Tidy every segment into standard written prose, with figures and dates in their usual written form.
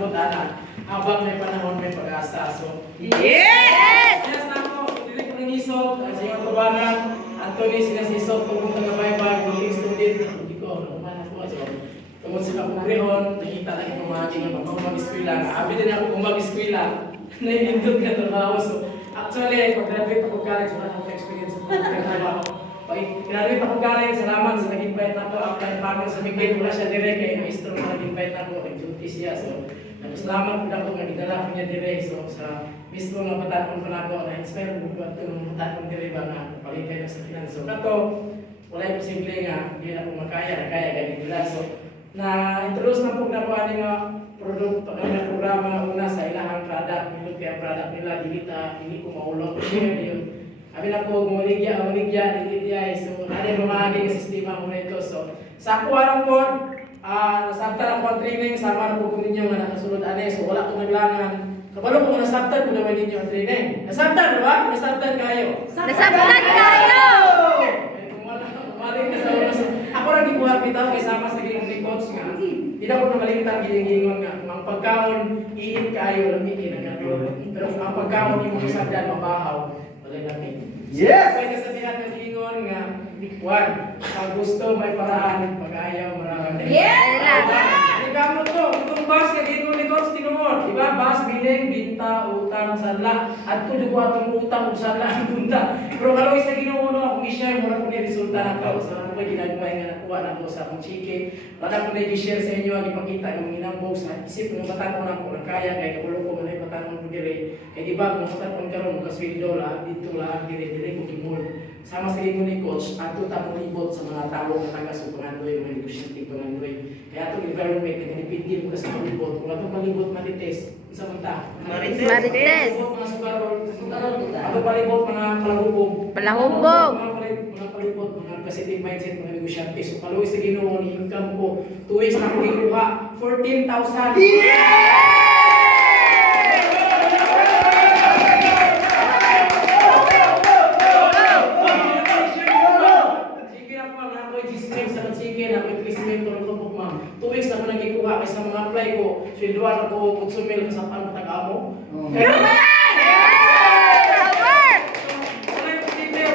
sulod ana. Habang may panahon may pag-asa. So, Yes! yes na ako. So, dili ko nangisog. Sa iyong tubangan, Anthony sinasisog kung taga-baybay, looking student. Hindi ko, naman ako. So, tungkol sila kong grehon, nakita lang yung mga aking mag-eskwila. Abi din ako kung mag-eskwila. Nainindot ka trabaho. So, actually, pag-graduate ako college, wala akong experience sa pag-trabaho. Pag-graduate ako college, salamat sa nag-invite ako. Apply pa ako sa Miguel, wala siya direct. Kaya maestro na nag-invite ako. Nag-duty siya. So, salamat po ako nga gidala ko niya direct. So, sa mismo nga patakon ko na ako, na-inspire mo ko ito ng patakon direct ba nga palitay na sa kinan. So, kato, wala yung posible nga, hindi na po makaya, kaya ganyan nila. So, na-introduce na po na po ano nga produkto, ano nga programa una sa ilahang product, nilog kaya product nila, hindi ko maulog ko siya yun. Abi na po, gumaligya, digitya, so, ano yung mamahagi ng sistema mo na ito. So, sa ako alam po, nasabtan ako ang training, sama na po kung ninyo nga nakasunod ane, so wala akong naglangan. Kabalo ko nasabtan po naman ninyo ang training. Nasabtan, di ba? Nasabtan kayo. Nasabtan kayo! Umaling ka sa ulo. Ako lang gibuhat bitaw kay sama sa ginong ni coach nga. Di na ko namalintan gilingon nga. Ang pagkaon, iit kayo, lamikin ang kato. Pero ang pagkaon, yung mga sabdan, mabahaw, wala namin. Yes! Kaya kasabihan ng gingon nga, Juan, ang gusto may paraan, pag-ayaw marami. Yes! Ikaw to, itong bus na gingon ni Coach Tinuon. Diba? Bus, biling, binta, utang, sanla. At kung dugo atong utang, sanla ang punta. Pero kaloy sa ginoo akong i-share, mura ko ni resulta na ko. So, ano ko ginagawa nga nakuha na ko sa akong chike. Wala ko na i-share sa inyo, ang ipakita ng inambog sa isip ng batanong na ko na kaya, kaya kabulo ko na yung batanong ko dire. Kaya diba, kung batanong karon mo kasweldo la, dito la, dire ko kimul. Sama sa inyo ni Coach, ato tapong libot sa mga tao na taga-supangandoy, mga negosyante pangandoy. Kaya itong environment na ganipindin mo sa malibot. Kung atong malibot marites, isa manta. Marites. Mga sugarol, atong palibot mga palahubog. Palahubog. Mga palibot, mga positive mindset, mga negosyante. So paluwi sa Ginoo ni income ko, 2 weeks na ko gikuha, 14,000. Sa mga apply ko, sweldoan ako, kutsumil sa pang-tagamo. Kaya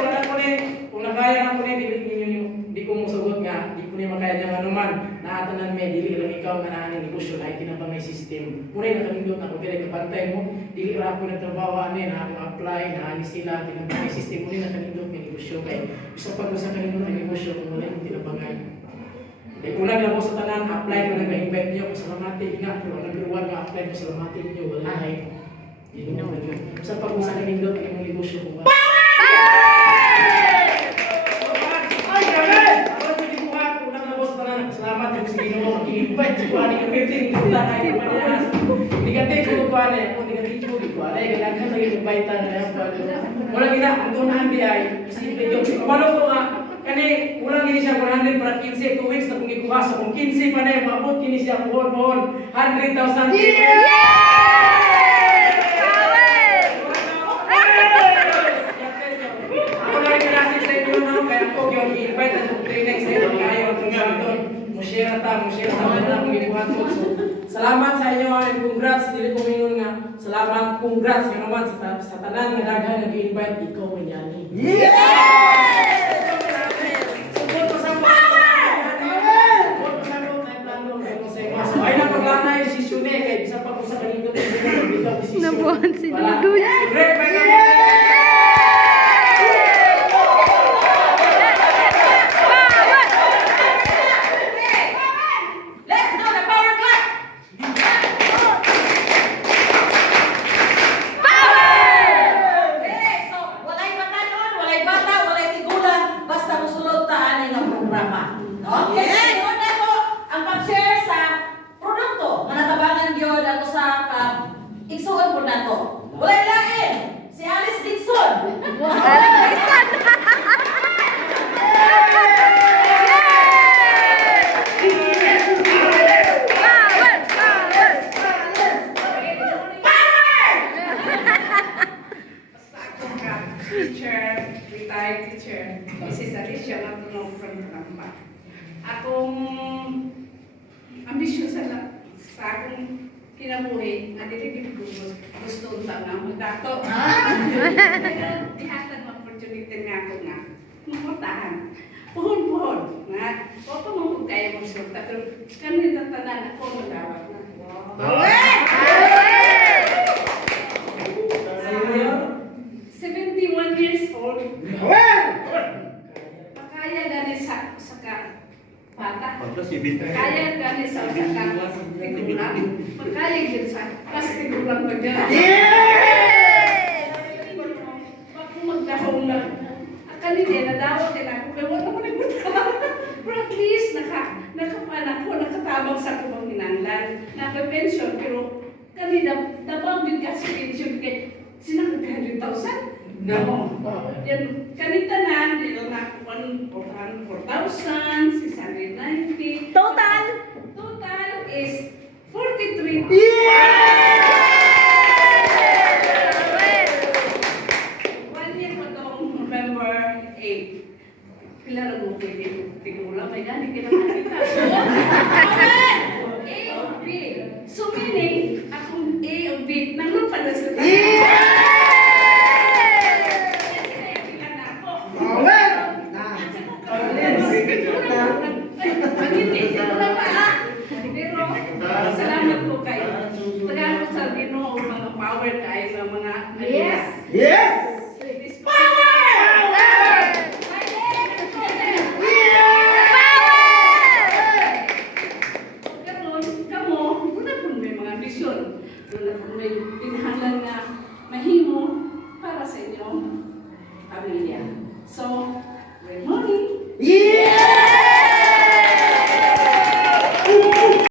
wala ko ni, kung nakaya na ko ni, di ko musugot nga, di ko ni makaya niya manuman, naatanan may, dili lang ikaw nga naaning negosyo, na itinabang may system. Muna yung nakamindot ako, kaya kapantay mo, dili ra ako nagtrabaho ani, na akong apply, na anis sila, tinabang may system, muna yung nakamindot may negosyo. Kaya gusto pag sa kanindot may negosyo, kung muna yung tinabangan. Kung naglabo sa tanan, apply ko nag-invite niyo kung salamati nga, pero number 1 nga apply ko salamati niyo, wala na eh. Yun naman yun. Sa pag-usa na nindot, ay mong negosyo kung wala. Salamat yung sige mo, mag-invite ko ano yung meeting ko na kayo maniyas. Negative ko ko ano, kung negative ko ko ano, kailangan sa invite na yan. Wala gina, ang doon di ay, simple yun. Kapalo ko nga, kani, ulang gini siya 100 para 15, 2 weeks na kung ikuha. So kung 15 pa na yung maabot, gini siya pohon-pohon, 100,000. Ako na rin kinasig sa inyo na, kaya ako yung i-invite na itong training sa inyo, kayo itong gamiton. Mushare ta, wala akong ikuha to. So, salamat sa inyo, and congrats, dili ko minun nga, salamat, congrats, yun naman sa tanan nga daghan nag-invite, ikaw man yan. Nabuhan sila doon. Let's do the power clap! Okay, so walay batanon, walay bata, walay tigulang, basta musulod ta ani nga programa. Okay, sunod na ko ang pag-share sa produkto. Manatabangan gyud ato sa igsuon po nato. Walay lain. nga dili ko gusto unta nga magdato. Pero dihatag ang opportunity nga ako nga maportahan. Puhon nga. O pa mo kaya mo sulta pero kanina tanan ako madawat na. Sa'yo mo yun? 71 years old. Makaya gani sa bata. Kaya gani sa tigulang. Makaya gani sa pas tigulang pa dyan. Wag mo magdahong na. Kanina nadawat din ako. Kaya wala mo nagpunta. Pero at least nakatabang sa kubang hinanglan. Naka-pension pero kanina dabaw din kasi pension kay sinang 100,000. No. Yan, kanita na, nilo na ako 4,000, 690,